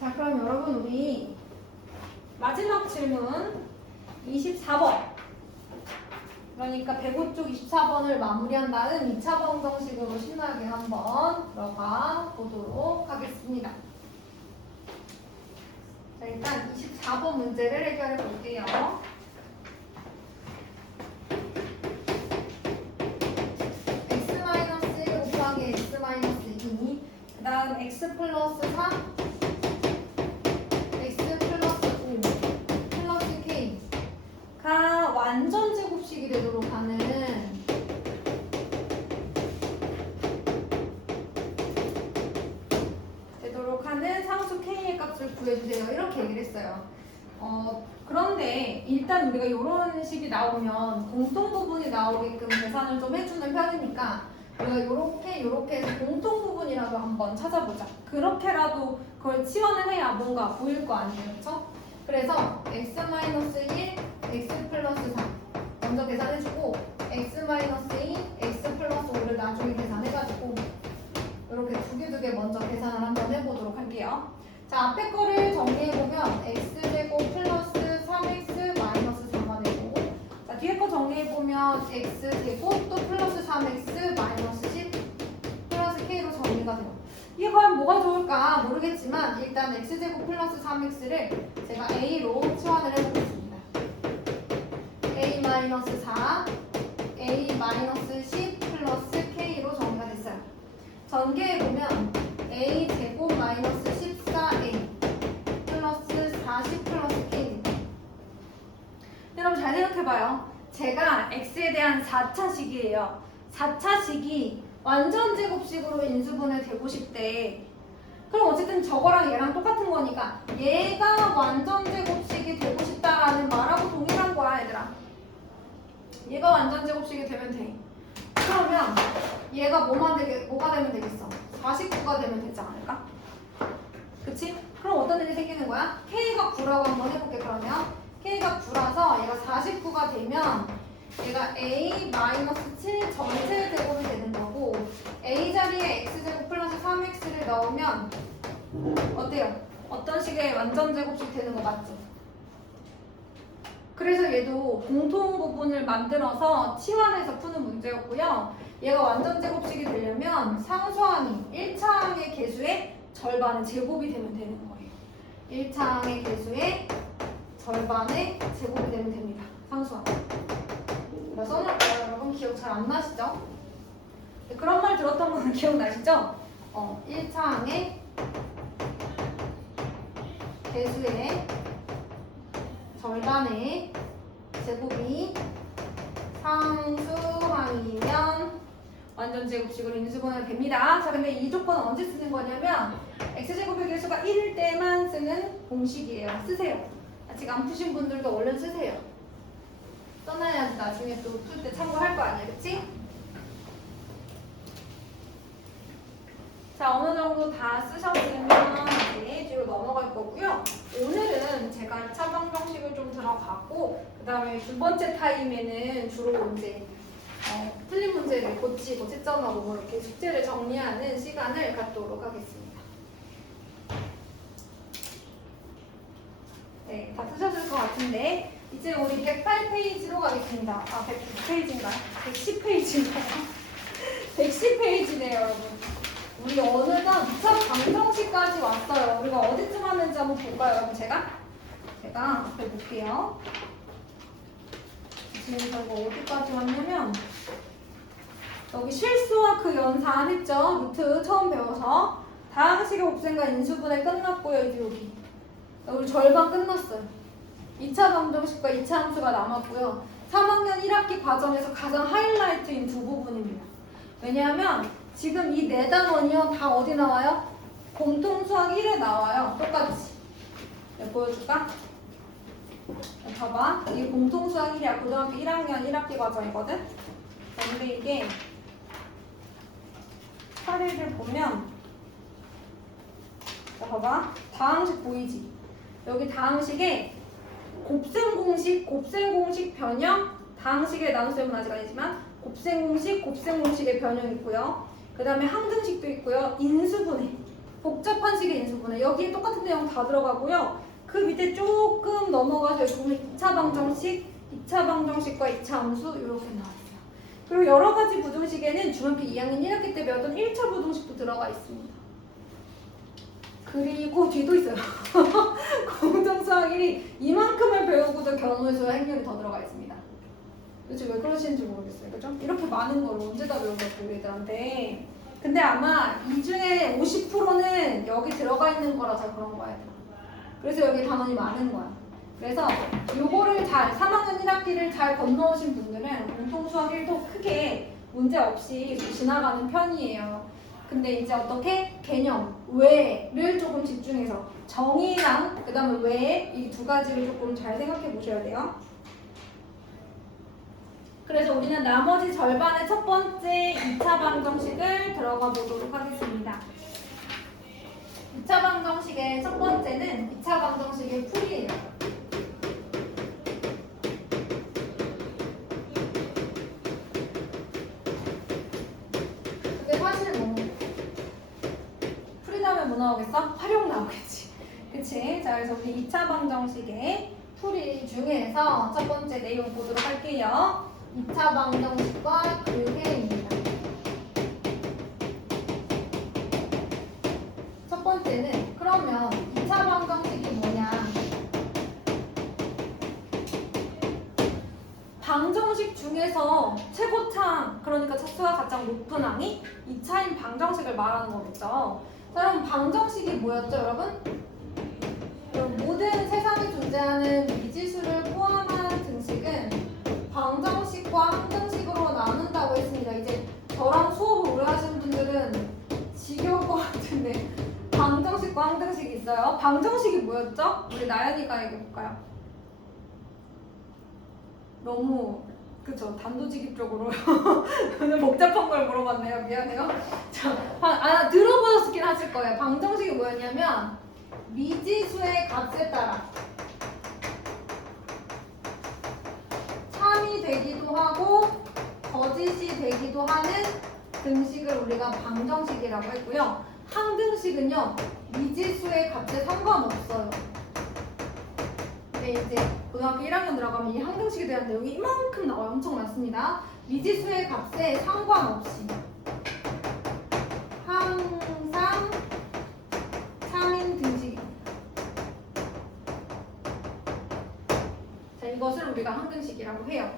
자, 그럼 여러분 우리 마지막 질문 24번. 그러니까 105쪽 24번을 마무리한 다음 2차 방정식으로 신나게 한번 들어가 보도록 하겠습니다. 자, 일단 24번 문제를 해결해 볼게요. x-1 곱하기 x-2, 그 다음 x 플러스 3, x 플러스 5 플러스 k가 완전 제곱식이 되도록 하는 상수 k의 값을 구해주세요. 이렇게 얘기를 했어요. 그런데 일단 우리가 이런 식이 나오면 공통 부분이 나오게끔 계산을 좀 해주는 편이니까 우리가 이렇게 해서 공통 부분이라도 한번 찾아보자. 그렇게라도 그걸 치환을 해야 뭔가 보일 거 아니에요, 그렇죠? 그래서 x-1, x 플러스 3 먼저 계산해주고 x-2, x 플러스 5를 나중에 계산해가지고 이렇게 두 개 먼저 계산을 한번 해보도록 할게요. 자, 앞에 거를 정리해보면 x제곱 플러스 3x 마이너스 4가 되고, 자, 뒤에 거 정리해보면 x제곱 또 플러스 3x 마이너스 10 플러스 k로 정리가 돼요. 이게 과연 뭐가 좋을까 모르겠지만 일단 x제곱 플러스 3x를 제가 a로 치환을 해보겠습니다. a 마이너스 4, a 마이너스 10 플러스 k로 정리가 됐어요. 전개해보면 a 제곱 마이너스 14a 플러스 40 플러스 k. 여러분 잘 생각해봐요. 제가 x에 대한 4차식이에요. 4차식이 완전 제곱식으로 인수분해 되고 싶대. 그럼 어쨌든 저거랑 얘랑 똑같은 거니까 얘가 완전 제곱식이 되고 싶다라는 말하고 동일한 거야, 얘들아. 얘가 완전 제곱식이 되면 돼. 그러면 얘가 뭐가 되면 되겠어? 49가 되면 되지 않을까? 그치? 그럼 어떤 일이 생기는 거야? K가 9라고 한번 해볼게. 그러면 K가 9라서 얘가 49가 되면 얘가 A-7 전체 제곱이 되는 거고 A 자리에 X제곱 플러스 3X를 넣으면 어때요? 어떤 식의 완전 제곱식 되는 거 맞죠? 그래서 얘도 공통 부분을 만들어서 치환해서 푸는 문제였고요. 얘가 완전 제곱식이 되려면 상수항이 1차항의 개수의 절반의 제곱이 되면 되는 거예요. 1차항의 개수의 절반의 제곱이 되면 됩니다. 상수항. 나 써놓을게요. 여러분 기억 잘 안 나시죠? 그런 말 들었던 거는 기억나시죠? 1차항의 개수의 절반의 제곱이 상수항이면 완전 제곱식으로 인수분해 됩니다. 자, 근데 이 조건은 언제 쓰는 거냐면 x제곱의 개수가 1일 때만 쓰는 공식이에요. 쓰세요. 아직 안 푸신 분들도 얼른 쓰세요. 써놔야지 나중에 또 풀 때 참고할 거 아니야, 그치? 자, 어느 정도 다 쓰셨으면 이제 뒤로 넘어갈 거고요. 오늘은 제가 2차 방정식을 좀 들어가고 그 다음에 두 번째 타임에는 주로 이제 틀린 문제를 고치고 채점하고 뭐 이렇게 숙제를 정리하는 시간을 갖도록 하겠습니다. 네, 다 쓰셨을 것 같은데 이제 우리 108페이지로 가겠습니다. 109페이지인가요? 110페이지인가요? 110페이지네요, 여러분. 우리 어느덧 2차 방정식까지 왔어요. 우리가 어디쯤 하는지 한번 볼까요, 여러분? 제가 앞에 볼게요. 지금 저거 어디까지 왔냐면 여기 실수와 그 연산 했죠? 루트 처음 배워서 다항식의 곱셈과 인수분해 끝났고요. 이제 여기 절반 끝났어요. 2차 방정식과 2차 함수가 남았고요. 3학년 1학기 과정에서 가장 하이라이트인 두 부분입니다. 왜냐하면 지금 이 네 단원이요 다 어디 나와요? 공통수학 1에 나와요. 똑같이. 네, 보여줄까? 네, 봐봐. 이게 공통수학 1이야. 고등학교 1학년 1학기 과정이거든. 근데 이게 사례를 보면 자, 봐봐. 다항식 보이지? 여기 다항식에 곱셈공식 변형, 다항식의 나눗셈은 아직 아니지만 곱셈공식의 변형이 있고요. 그 다음에 항등식도 있고요. 인수분해. 복잡한 식의 인수분해. 여기에 똑같은 내용 다 들어가고요. 그 밑에 조금 넘어가서 여기 보면 2차 방정식, 2차 방정식과 2차 함수 이렇게 나와있어요. 그리고 여러 가지 부등식에는 중학교 2학년 1학기 때 배웠던 1차 부등식도 들어가 있습니다. 그리고 뒤도 있어요. 공정수학 1이 이만큼을 배우고도 견우에서 행렬이 더 들어가 있습니다. 도대체 왜 그러시는지 모르겠어요. 그죠? 이렇게 많은 걸 언제 다 배우냐고 우리 애들한테. 근데 아마 이 중에 50%는 여기 들어가 있는 거라서 그런 거예요. 그래서 여기 단원이 많은 거야. 그래서 요거를 잘 3학년 1학기를 잘 건너오신 분들은 공통수학 1도 크게 문제 없이 지나가는 편이에요. 근데 이제 어떻게 개념, 왜를 조금 집중해서 정의랑 그 다음에 왜 이 두 가지를 조금 잘 생각해 보셔야 돼요. 그래서 우리는 나머지 절반의 첫 번째 2차 방정식을 들어가 보도록 하겠습니다. 2차 방정식의 첫 번째는 2차 방정식의 풀이에요. 근데 사실 뭐 풀이 나오면 뭐 나오겠어? 활용 나오겠지. 그치? 자, 그래서 우리 2차 방정식의 풀이 중에서 첫 번째 내용 보도록 할게요. 2차 방정식과 그해입니다. 첫 번째는 그러면 2차 방정식이 뭐냐? 방정식 중에서 최고차, 그러니까 차수가 가장 높은 항이 2차인 방정식을 말하는 거겠죠. 자, 그럼 방정식이 뭐였죠, 여러분? 모든 세상에 존재하는 미지수를 포함한 등식은 방정식과 항등식으로 나눈다고 했습니다. 이제 저랑 수업을 오래 하신 분들은 지겨울 것 같은데 방정식과 항등식이 있어요. 방정식이 뭐였죠? 우리 나연이가 얘기해볼까요? 너무 그쵸, 단도직입적으로 오늘 복잡한 걸 물어봤네요. 미안해요. 자, 들어보셨긴 하실 거예요. 방정식이 뭐였냐면 미지수의 값에 따라 참이 되기도 하고 거짓이 되기도 하는 등식을 우리가 방정식이라고 했고요. 항등식은요, 미지수의 값에 상관없어요. 네, 이제 고등학교 1학년 들어가면 이 항등식에 대한 내용이 이만큼 나와요. 엄청 많습니다. 미지수의 값에 상관없이 항상 참인 등식입니다. 자, 이것을 우리가 항등식이라고 해요.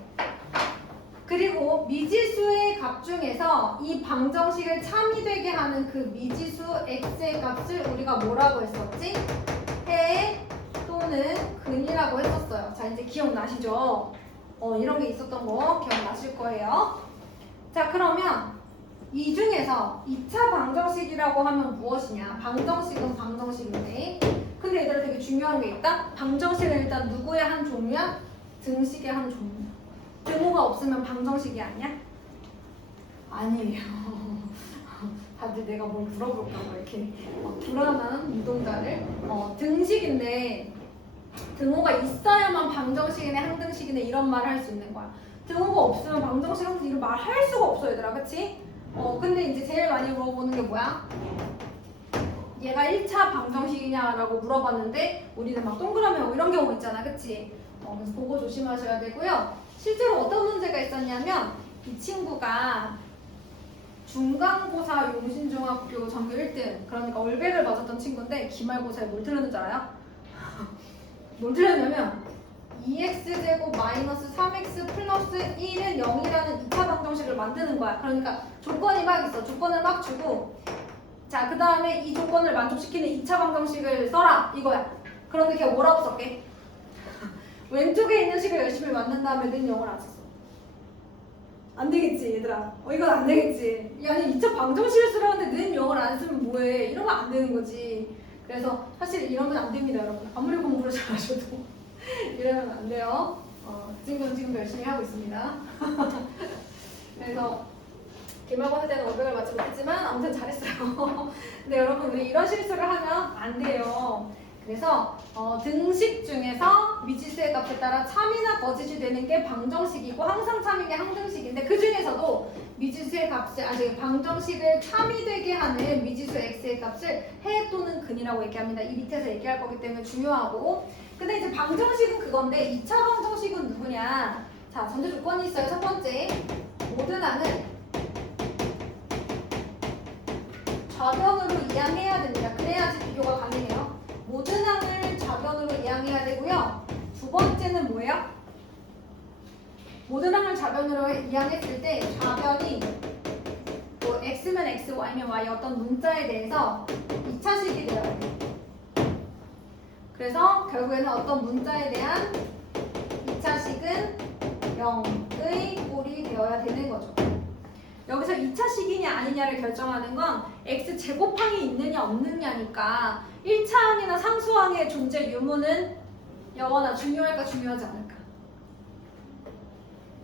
그리고 미지수의 값 중에서 이 방정식을 참이 되게 하는 그 미지수 x의 값을 우리가 뭐라고 했었지? 해 또는 근이라고 했었어요. 자, 이제 기억나시죠? 이런 게 있었던 거 기억나실 거예요. 자, 그러면 이 중에서 2차 방정식이라고 하면 무엇이냐? 방정식은 방정식인데, 근데 얘들아 되게 중요한 게 있다? 방정식은 일단 누구의 한 종류야? 등식의 한 종류. 등호가 없으면 방정식이 아니야? 아니에요. 다들 내가 뭘 물어볼까 봐 이렇게 불안한 이동자를. 등식인데 등호가 있어야만 방정식이네 항등식이네 이런 말을 할 수 있는 거야. 등호가 없으면 방정식 항등식 이런 말 할 수가 없어 얘들아, 그치? 근데 이제 제일 많이 물어보는 게 뭐야? 얘가 1차 방정식이냐라고 물어봤는데 우리는 막 동그라미 이런 경우 있잖아, 그치? 그래서 그거 조심하셔야 되고요. 실제로 어떤 문제가 있었냐면 이 친구가 중간고사 용신중학교 전교 1등, 그러니까 올백을 맞았던 친구인데 기말고사에 뭘 틀렸는 줄 알아요? 뭘 틀렸냐면 2x제곱 마이너스 3x 플러스 1은 0이라는 2차 방정식을 만드는 거야. 그러니까 조건이 막 있어. 조건을 막 주고, 자, 그 다음에 이 조건을 만족시키는 2차 방정식을 써라 이거야. 그런데 걔가 뭐라고 썼게? 왼쪽에 있는 식을 열심히 만든 다음에 는 0을 안 썼어. 안 되겠지 얘들아. 이건 안 되겠지. 아니 2차 방정식을 쓰라는데 는 0을 안 쓰면 뭐해. 이러면 안 되는 거지. 그래서 사실 이러면 안 됩니다 여러분. 아무리 공부를 잘하셔도 이러면 안 돼요. 그 친구는 지금 열심히 하고 있습니다. 그래서 기말고사 때는 월백을 맞지 못했지만 아무튼 잘했어요. 근데 여러분 우리 이런 실수를 하면 안 돼요. 그래서 등식 중에서 미지수의 값에 따라 참이나 거짓이 되는 게 방정식이고 항상 참인 게 항등식인데 그 중에서도 미지수의 값을 방정식을 참이 되게 하는 미지수 x의 값을 해 또는 근이라고 얘기합니다. 이 밑에서 얘기할 거기 때문에 중요하고 근데 이제 방정식은 그건데 2차 방정식은 누구냐? 자, 전제 조건이 있어요. 첫 번째, 모든 항은 좌변으로 이항해야 됩니다. 그래야지 비교가 가능해요. 모든 항을 좌변으로 이항해야 되고요. 두 번째는 뭐예요? 모든 항을 좌변으로 이항했을 때 좌변이 뭐 x면 x, y면 y 어떤 문자에 대해서 2차식이 되어야 돼요. 그래서 결국에는 어떤 문자에 대한 2차식은 0의 꼴이 되어야 되는 거죠. 여기서 2차식이냐 아니냐를 결정하는 건 x제곱항이 있느냐 없느냐니까 1차항이나 상수항의 존재 유무는 영원아 중요할까 중요하지 않을까?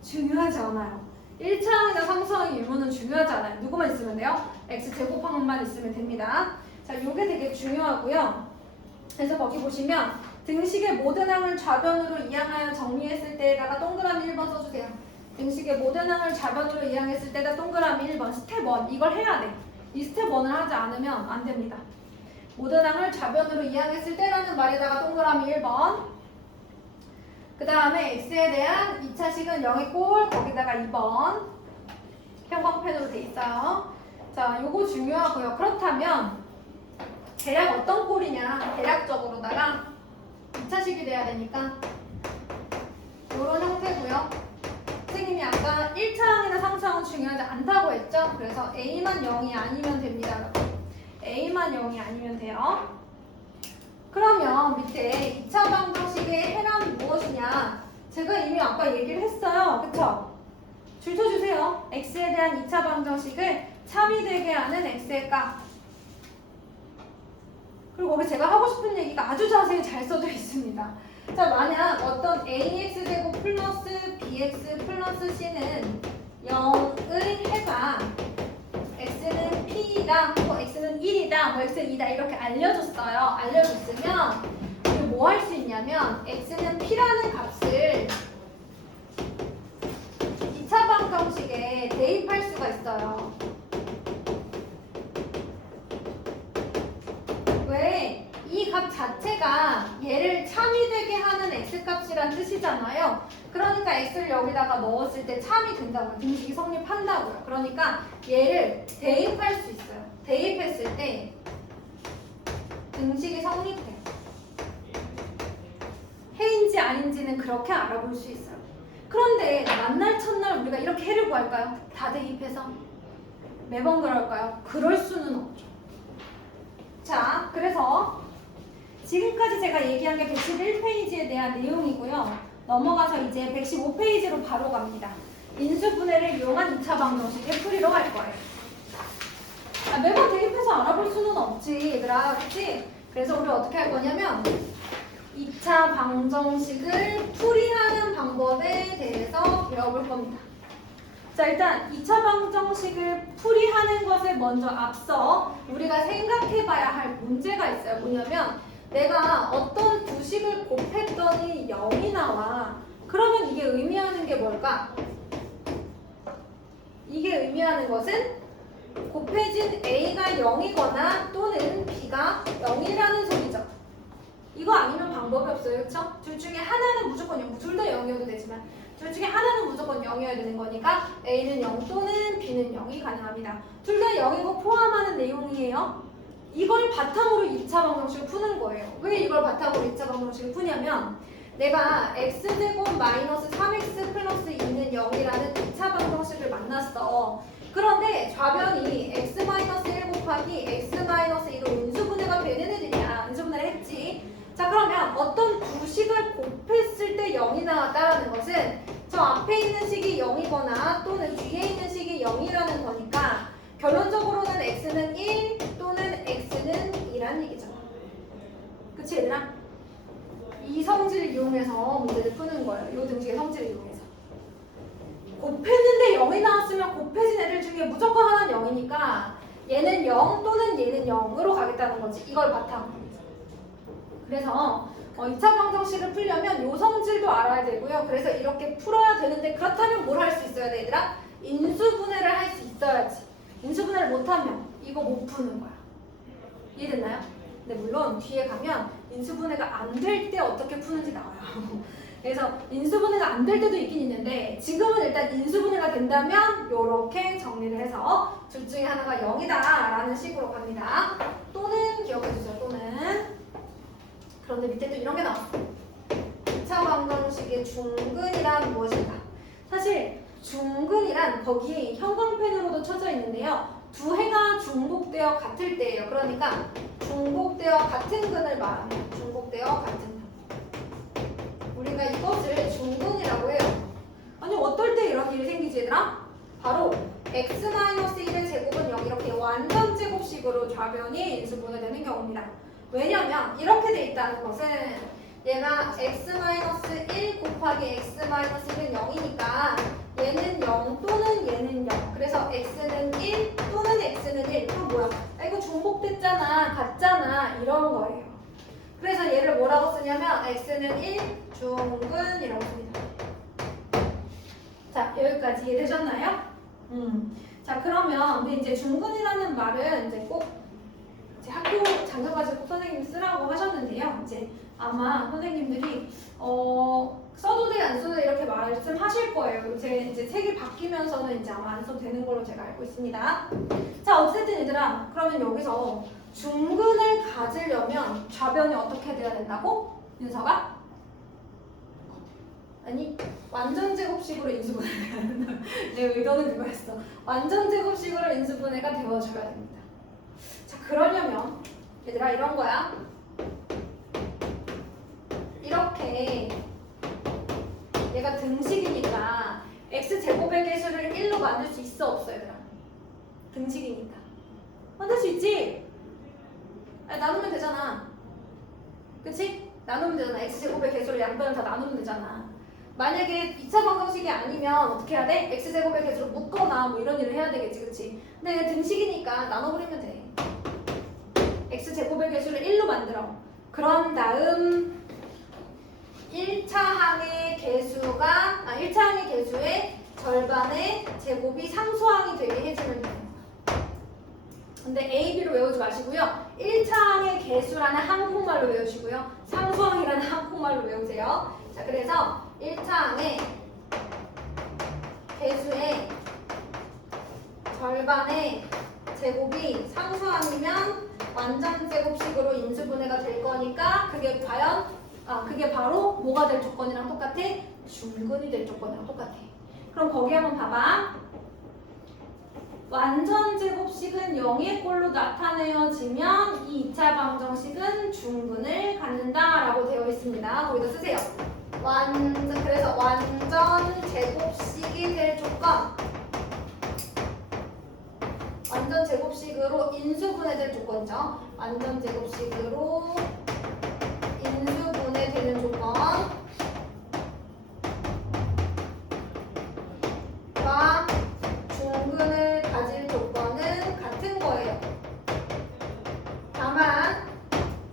중요하지 않아요. 1차항이나 상수항의 유무는 중요하지 않아요. 누구만 있으면 돼요? x제곱항만 있으면 됩니다. 자, 요게 되게 중요하고요. 그래서 거기 보시면 등식의 모든 항을 좌변으로 이항하여 정리했을 때에다가 동그라미 1번 써주세요. 등식의 모든 항을 좌변으로 이항했을 때다 동그라미 1번 스텝 1 이걸 해야 돼. 이 스텝 1을 하지 않으면 안 됩니다. 모든 항을 좌변으로 이항했을 때라는 말에다가 동그라미 1번 그 다음에 x에 대한 2차식은 0의 꼴 거기다가 2번 형광펜으로 돼 있어요. 자, 요거 중요하고요. 그렇다면 대략 어떤 꼴이냐 대략적으로다가 2차식이 돼야 되니까 요런 형태고요. 선생님이 아까 1차항이나 상수항은 중요하지 않다고 했죠? 그래서 A만 0이 아니면 됩니다. A만 0이 아니면 돼요. 그러면 밑에 2차 방정식의 해란 무엇이냐? 제가 이미 아까 얘기를 했어요. 그쵸? 줄 쳐주세요. X에 대한 2차 방정식을 참이 되게 하는 X의 값. 그리고 거기 제가 하고 싶은 얘기가 아주 자세히 잘 써져 있습니다. 자, 만약 어떤 ax제곱 플러스 bx 플러스 c는 0의 해가 x는 p이다, 뭐 x는 1이다, 뭐 x는 2다 이렇게 알려줬어요. 알려줬으면 우리 뭐 할 수 있냐면 x는 p라는 값을 2차 방정식에 대입할 수가 있어요. 왜? 이 값 자체가 얘를 참이 되게 하는 x값이란 뜻이잖아요. 그러니까 x를 여기다가 넣었을 때 참이 된다고요. 등식이 성립한다고요. 그러니까 얘를 대입할 수 있어요. 대입했을 때 등식이 성립해요. 해인지 아닌지는 그렇게 알아볼 수 있어요. 그런데 만날 첫날 우리가 이렇게 해를 구할까요? 다 대입해서 매번 그럴까요? 그럴 수는 없죠. 자, 그래서 지금까지 제가 얘기한 게 111페이지에 대한 내용이고요. 넘어가서 이제 115페이지로 바로 갑니다. 인수분해를 이용한 2차 방정식의 풀이로 갈 거예요. 매번 대입해서 알아볼 수는 없지, 얘들아. 그치? 그래서 우리 어떻게 할 거냐면 2차 방정식을 풀이하는 방법에 대해서 배워볼 겁니다. 자, 일단 2차 방정식을 풀이하는 것에 먼저 앞서 우리가 생각해봐야 할 문제가 있어요. 뭐냐면 내가 어떤 두 식을 곱했더니 0이 나와. 그러면 이게 의미하는 게 뭘까? 이게 의미하는 것은 곱해진 A가 0이거나 또는 B가 0이라는 소리죠. 이거 아니면 방법이 없어요. 그렇죠? 둘 중에 하나는 무조건 0, 둘 다 0이어도 되지만 둘 중에 하나는 무조건 0이어야 되는 거니까 A는 0 또는 B는 0이 가능합니다. 둘 다 0이고 포함하는 내용이에요. 이걸 바탕으로 2차 방정식을 푸는 거예요. 왜 이걸 바탕으로 2차 방정식을 푸냐면 내가 x제곱 마이너스 3x 플러스 2는 0이라는 2차 방정식을 만났어. 그런데 좌변이 x 마이너스 1 곱하기 x 마이너스 2로 인수분해가 되는 애들이야. 인수분해를 했지. 자, 그러면 어떤 두 식을 곱했을 때 0이 나왔다라는 것은 저 앞에 있는 식이 0이거나 또는 뒤에 있는 식이 0이라는 거니까 결론적으로는 x는 1 또는 x는 2라는 얘기죠. 그치 얘들아? 이 성질을 이용해서 문제를 푸는 거예요. 이 등식의 성질을 이용해서. 곱했는데 0이 나왔으면 곱해진 애들 중에 무조건 하나는 0이니까 얘는 0 또는 얘는 0으로 가겠다는 거지. 이걸 바탕으로. 그래서 2차 방정식을 풀려면 요 성질도 알아야 되고요. 그래서 이렇게 풀어야 되는데 그렇다면 뭘 할 수 있어야 돼, 얘들아? 인수분해를 할 수 있어야지. 인수분해를 못하면 이거 못 푸는 거야. 이해됐나요? 근데 물론 뒤에 가면 인수분해가 안 될 때 어떻게 푸는지 나와요. 그래서 인수분해가 안 될 때도 있긴 있는데 지금은 일단 인수분해가 된다면 이렇게 정리를 해서 둘 중에 하나가 0이다 라는 식으로 갑니다. 또는 기억해주세요. 또는 그런데 밑에 또 이런 게 나왔어. 2차 방정식의 중근이란 무엇인가? 사실 중근이란 거기에 형광펜으로도 쳐져 있는데요. 두 해가 중복되어 같을 때예요. 그러니까 중복되어 같은 근을 말합니다. 중복되어 같은 근. 우리가 이것을 중근이라고 해요. 아니 어떨 때 이런 일이 생기지 얘들아? 바로 x-1의 제곱은 0 이렇게 완전 제곱식으로 좌변이 인수분해되는 경우입니다. 왜냐면 이렇게 돼 있다는 것은 얘가 x-1 곱하기 x-1은 0이니까 얘는 0 또는 얘는 0. 그래서 x는 1 또는 x는 1. 그럼 뭐야? 아, 이거 중복됐잖아, 같잖아 이런 거예요. 그래서 얘를 뭐라고 쓰냐면 x는 1 중근이라고 씁니다. 자, 여기까지 이해되셨나요? 자, 그러면 근데 이제 중근이라는 말은 이제 꼭 이제 학교 장교까지 꼭 선생님이 쓰라고 하셨는데요. 이제 아마 선생님들이 써도 돼, 안 써도 돼 이렇게 말씀하실 거예요. 요새 이제 책이 바뀌면서는 이제 아마 안 써도 되는 걸로 제가 알고 있습니다. 자, 어쨌든 얘들아, 그러면 여기서 중근을 가지려면 좌변이 어떻게 돼야 된다고? 윤서가? 아니, 완전 제곱식으로 인수분해가 된다. 내 의도는 그거였어. 완전 제곱식으로 인수분해가 되어줘야 됩니다. 자, 그러려면 얘들아 이런 거야. 이렇게 얘가 등식이니까 x제곱의 개수를 1로 만들 수 있어 없어 얘들아? 등식이니까 만들 수 있지? 아니, 나누면 되잖아. 그치? 나누면 되잖아. x제곱의 개수를 양변을 다 나누면 되잖아. 만약에 2차 방정식이 아니면 어떻게 해야 돼? x제곱의 개수를 묶거나 뭐 이런 일을 해야 되겠지, 그치? 근데 등식이니까 나눠버리면 돼. x제곱의 개수를 1로 만들어. 그런 다음 1차 항의 개수가 1차 항의 개수의 절반의 제곱이 상수항이 되게 해주면 돼요. 근데 A, B로 외우지 마시고요. 1차 항의 개수라는 한국말로 외우시고요. 상수항이라는 한국말로 외우세요. 자, 그래서 1차 항의 개수의 절반의 제곱이 상수항이면 완전 제곱식으로 인수분해가 될 거니까 그게 과연 그게 바로 뭐가 될 조건이랑 똑같아? 중근이 될 조건이랑 똑같아. 그럼 거기 한번 봐봐. 완전 제곱식은 0의 꼴로 나타내어지면 이 2차 방정식은 중근을 갖는다라고 되어 있습니다. 거기다 쓰세요. 그래서 완전 제곱식이 될 조건. 완전 제곱식으로 인수분해될 조건이죠. 완전 제곱식으로 인수분해되는 조건과 중근을 가질 조건은 같은 거예요. 다만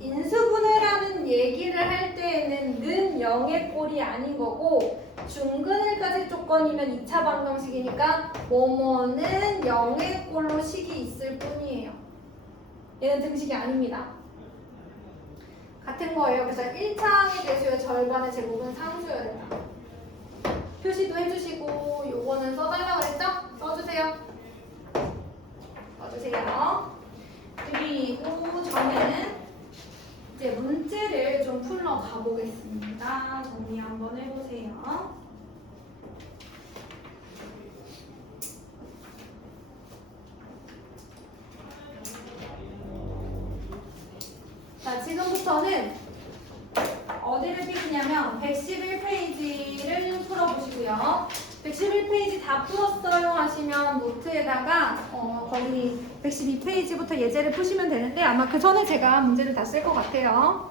인수분해라는 얘기를 할 때에는 는 0의 꼴이 아닌 거고 중근을 가질 조건이면 2차 방정식이니까 뭐뭐는 0의 꼴로 식이 있을 뿐이에요. 얘는 등식이 아닙니다. 같은 거예요. 그래서 1차 항의 개수의 절반의 제곱은 상수여야 된다. 표시도 해주시고 요거는 써달라고 그랬죠? 써주세요. 써주세요. 그리고 저는 이제 문제를 좀 풀러 가보겠습니다. 정리 한번 해보세요. 자, 지금부터는 어디를 삐지냐면 111페이지를 풀어보시고요. 111페이지 다 풀었어요 하시면 노트에다가 거기 112페이지부터 예제를 푸시면 되는데 아마 그 전에 제가 문제를 다 쓸 것 같아요.